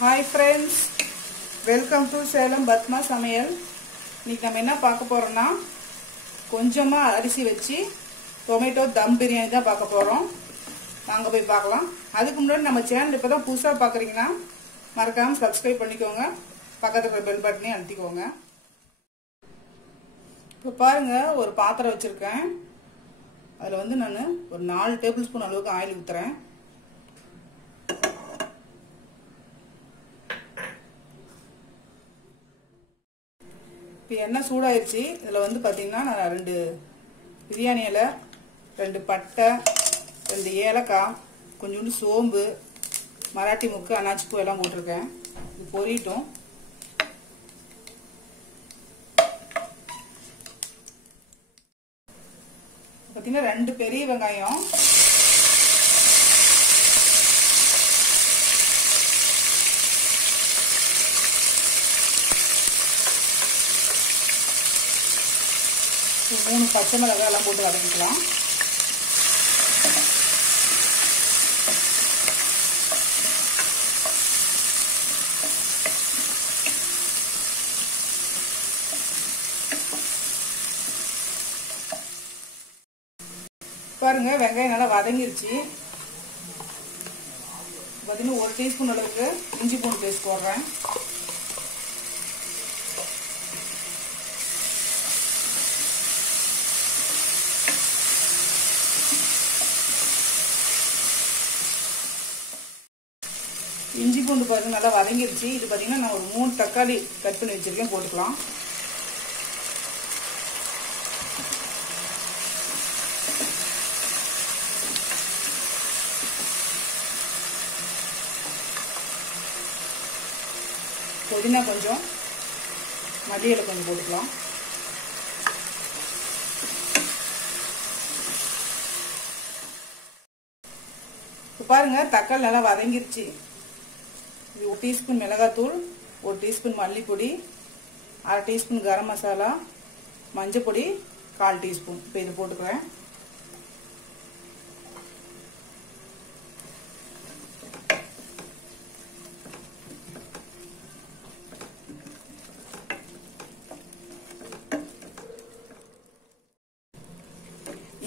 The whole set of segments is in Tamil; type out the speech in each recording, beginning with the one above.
Hi friends, welcome to Salem Padma Samayal. இன்னைக்கு நம்ம என்ன பார்க்க போறோம்னா கொஞ்சமா அரிசி வச்சு டொமேட்டோ தம் பிரியாணி தான் பார்க்க போறோம். வாங்க போய் பார்க்கலாம். அதுக்கு முன்னாடி நம்ம சேனல் இப்பதான் புதுசா பார்க்கறீங்கன்னா மறக்காம சப்ஸ்கிரைப் பண்ணிக்கோங்க. பக்கத்துல இருக்கிற பெல் பட்டனையும் அழுத்திக்கோங்க. இப்போ பாருங்க, ஒரு பாத்திரம் வச்சிருக்கேன். அதுல வந்து நான் ஒரு 4 டேபிள் ஸ்பூன் அளவுக்கு ஆயில் ஊத்துறேன். இப்போ எண்ணெய் சூடாயிருச்சு. இதில் வந்து பார்த்தீங்கன்னா நான் 2 பிரியாணி இலை, 2 பட்டை, 2 ஏலக்காய், கொஞ்சோண்டு சோம்பு, மராட்டி முக்கு, அன்னாச்சி பூ எல்லாம் போட்டிருக்கேன். இது பொரியட்டும். பார்த்தீங்கன்னா 2 பெரிய வெங்காயம், மூணு பச்சை மிளகாய் எல்லாம் போட்டு வதக்கிக்கலாம். பாருங்க, வெங்காயம் நல்லா வதங்கிருச்சு. பார்த்தீங்கன்னா 1 டீஸ்பூன் அளவுக்கு இஞ்சி பூண்டு பேஸ்ட் போடுறேன். இஞ்சி பூண்டு பாருங்க நல்லா வதங்கிருச்சு. இது பார்த்தீங்கன்னா நான் ஒரு 3 தக்காளி கட் பண்ணி வச்சிருக்கேன், போட்டுக்கலாம். புதினா கொஞ்சம், மல்லி இலை கொஞ்சம் போட்டுக்கலாம். இப்போ பாருங்க, தக்காளி நல்லா வதங்கிருச்சு. 1 டீஸ்பூன் மிளகாத்தூள், 1 டீஸ்பூன் மல்லிப்பொடி, 1/2 டீஸ்பூன் கரம் மசாலா, மஞ்சள் பொடி 1/4 டீஸ்பூன். இப்போ இது போட்டுக்கிறேன்.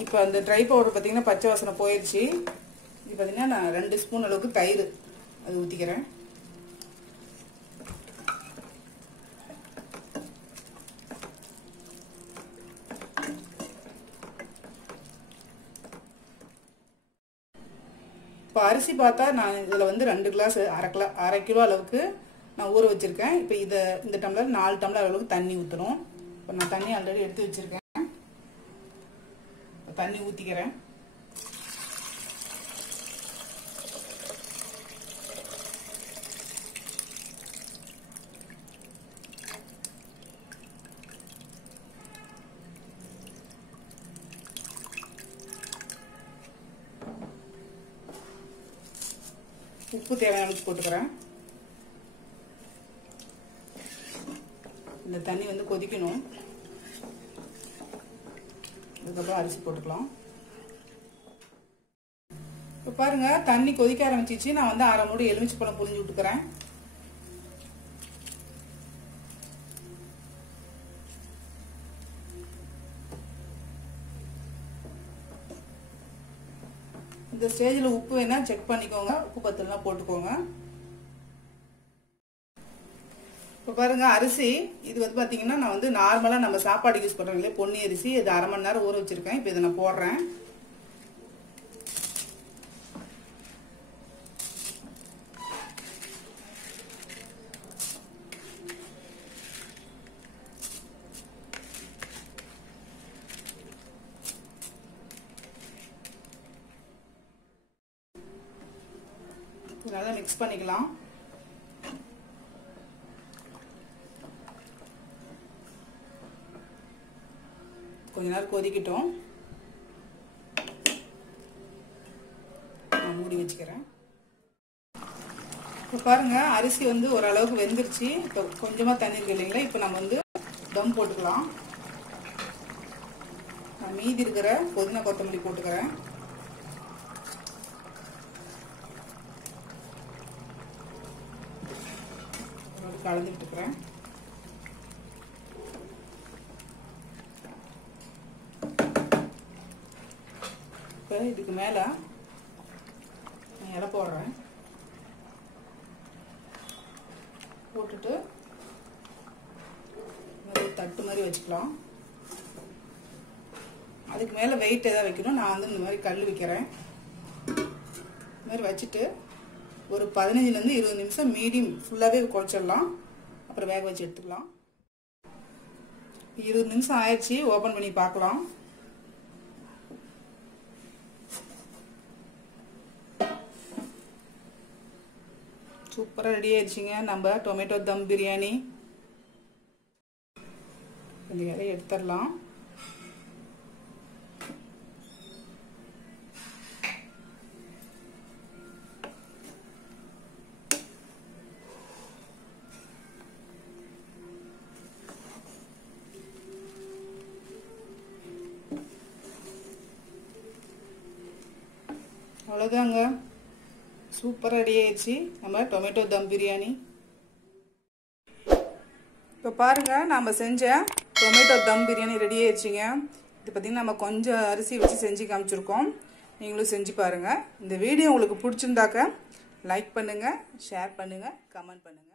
இப்போ அந்த ட்ரை பவுடர் பார்த்தீங்கன்னா பச்சை வாசனை போயிடுச்சு. இது பார்த்தீங்கன்னா நான் 2 ஸ்பூன் அளவுக்கு தயிர் அது ஊற்றிக்கிறேன். இப்போ அரிசி பார்த்தா நான் இதில் வந்து 2 கிளாஸ் அரை கிலோ அளவுக்கு நான் ஊற வச்சுருக்கேன். இப்போ இந்த டம்ளர் 4 டம்ளர் அளவுக்கு தண்ணி ஊற்றணும். இப்போ நான் தண்ணி ஆல்ரெடி எடுத்து வச்சுருக்கேன். தண்ணி ஊற்றிக்கிறேன். உப்பு தேவையான அளவுக்கு போட்டுக்கிறேன். இந்த தண்ணி வந்து கொதிக்கணும். அதுக்கப்புறம் அரிசி போட்டுக்கலாம். இப்போ பாருங்க, தண்ணி கொதிக்க ஆரம்பிச்சிச்சு. நான் வந்து 1/2 மூடி எலுமிச்சைப்பழம் புழிஞ்சு விட்டுக்கிறேன். இந்த ஸ்டேஜில் உப்பு வேணா செக் பண்ணிக்கோங்க, உப்பு பத்தலனா போட்டுக்கோங்க. இப்போ பாருங்க, அரிசி இது வந்து பார்த்தீங்கன்னா நான் வந்து நார்மலாக நம்ம சாப்பாடு யூஸ் பண்ணுறோம் இல்லையா, பொன்னி அரிசி. இது 1/2 மணி நேரம் ஊற வச்சிருக்கேன். இப்போ இதை நான் போடுறேன். நல்லா மிக்ஸ் பண்ணிக்கலாம். கொஞ்ச நேரம் கொதிக்கட்டும். நான் மூடி வச்சுக்கிறேன். இப்போ பாருங்க, அரிசி வந்து ஓரளவுக்கு வெந்துருச்சு. இப்போ கொஞ்சமா தண்ணி இருக்கு இல்லைங்களா, இப்போ நம்ம வந்து தம் போட்டுக்கலாம். நான் மீதி இருக்கிற புதினா கொத்தமல்லி போட்டுக்கிறேன். கலந்து விட்டுக்கிறேன். இப்போ இதுக்கு மேலே நான் இலை போடுறேன். போட்டுட்டு தட்டு மாதிரி வச்சுக்கலாம். அதுக்கு மேலே வெயிட் எதாவது வைக்கணும். நான் வந்து இந்த மாதிரி கல் வைக்கிறேன். இந்த மாதிரி வச்சுட்டு ஒரு 15லேருந்து 20 நிமிஷம் மீடியம் ஃபுல்லாகவே குழச்சிடலாம். அப்புறம் வேக வச்சு எடுத்துக்கலாம். 20 நிமிஷம் ஆயிடுச்சு. ஓப்பன் பண்ணி பார்க்கலாம். சூப்பராக ரெடி ஆயிடுச்சுங்க நம்ம டொமேட்டோ தம் பிரியாணி. கொஞ்சம் இலையை எடுத்துடலாம். அவ்வளோதாங்க, சூப்பராக ரெடி ஆயிடுச்சு நம்ம டொமேட்டோ தம் பிரியாணி. இப்போ பாருங்கள், நம்ம செஞ்ச டொமேட்டோ தம் பிரியாணி ரெடி ஆயிடுச்சுங்க. இது பார்த்திங்கன்னா நம்ம கொஞ்சம் அரிசி வச்சு செஞ்சு காமிச்சிருக்கோம். நீங்களும் செஞ்சு பாருங்கள். இந்த வீடியோ உங்களுக்கு பிடிச்சிருந்தாக்க லைக் பண்ணுங்கள், ஷேர் பண்ணுங்கள், கமெண்ட் பண்ணுங்கள்.